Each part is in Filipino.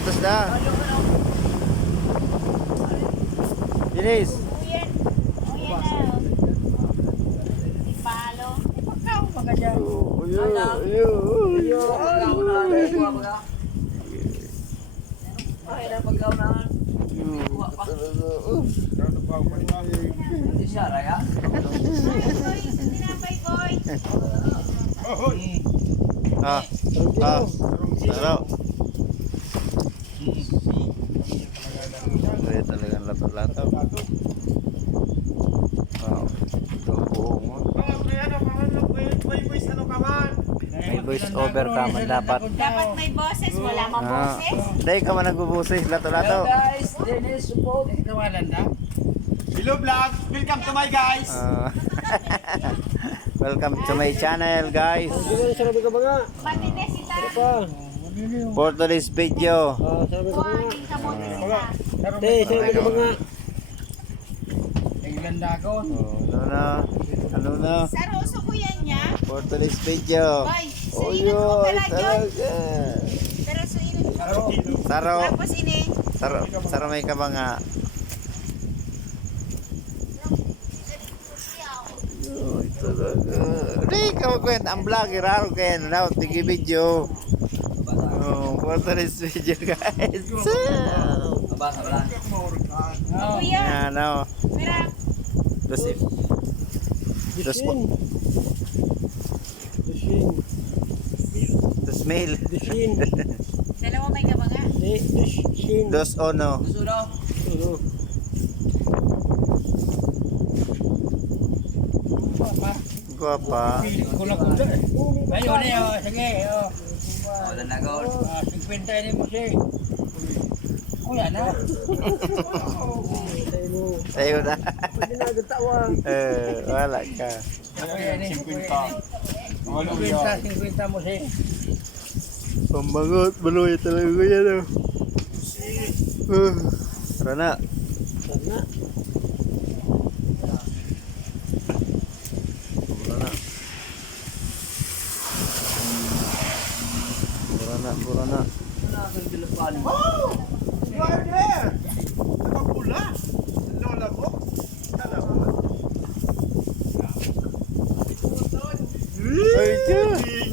Atos dah. Dinis. Taruh. Kaya talagang lato-lato. Wow. Ito buong mo. May voice over ka man dapat. Dapat may boses, wala mang boses. Dahil ka man nagbubusis, lato-lato. Guys, Dennis support. Hello vlog, welcome to my guys. Welcome to my channel, guys. Matindi si Tara. For today's video. Kuhanin ka muna sila. Ano na? Saroso ko yan niya. For today's video. Boy, suinan mo pala yun. Talaga. Pero suinan mo. Saro. Tapos ini. Saro may ka mga. Hindi ka magkwenta. Ang vlog, raro kayo. Tigi video. For today's video, guys. Kuya. Yan, no. Mira. Dos mil. Dalawa may ka mga. Dos ono. Guapa. Ayun eh, sige. Wala na gol. 50 ni mo siya. Kuya na. Tayo na. Wala ka. Kuya ni. 50 mo siya. Pambangot, baluya talaga ko yan. Tara na. Pura na. Oh, you are there. Nakapula. Lola mo. Ay, tiyo.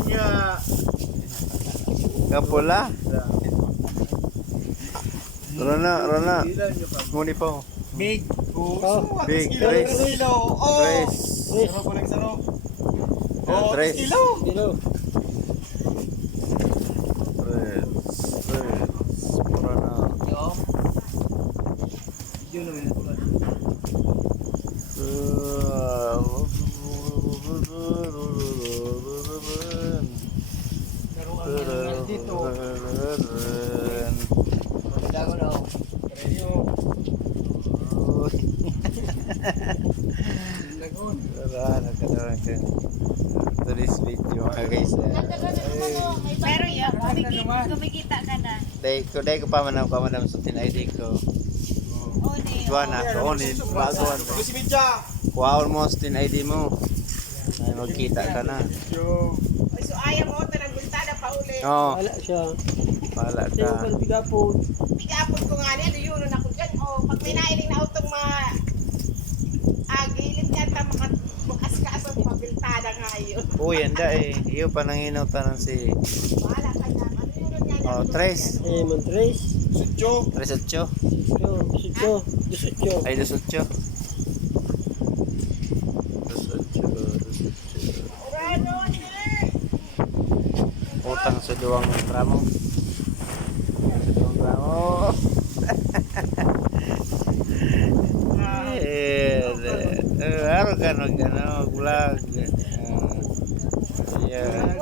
Nga. Kapula. Rana. Muni po. Big. Big, Tres. tres. Oh. Tres. Saro ko lang saro. Oh, Tres. 3 kilo. Pura na. Tulis video mga guys. Pero yun, kumikita ka na. Dahil ko pa manam sa tin-ID ko. One. Kuha na, kunin, baguan. Si Midja. Kuha mo sa tin-ID mo. Ay, magkita ka na. Yo. So ayaw mo, tanang gultada pa uli. Oo, Wala siya. pala ka. Bigapon. Bigapon ko nga niya, yun ako dyan. O, pag may nailing na utong gilid niya, bukas ka sa pabiltada nga yun. Uy, anda eh. Iyo pa nanginaw tanan si... Wala ka na. Ano yun niya? Oh, tres. Montres. Sutyo. Tres otso. Dusutyo. Ay, dos otso. Utang sa duwang ramo. Sa duwang ramo. Araw ka vlog. Yeah.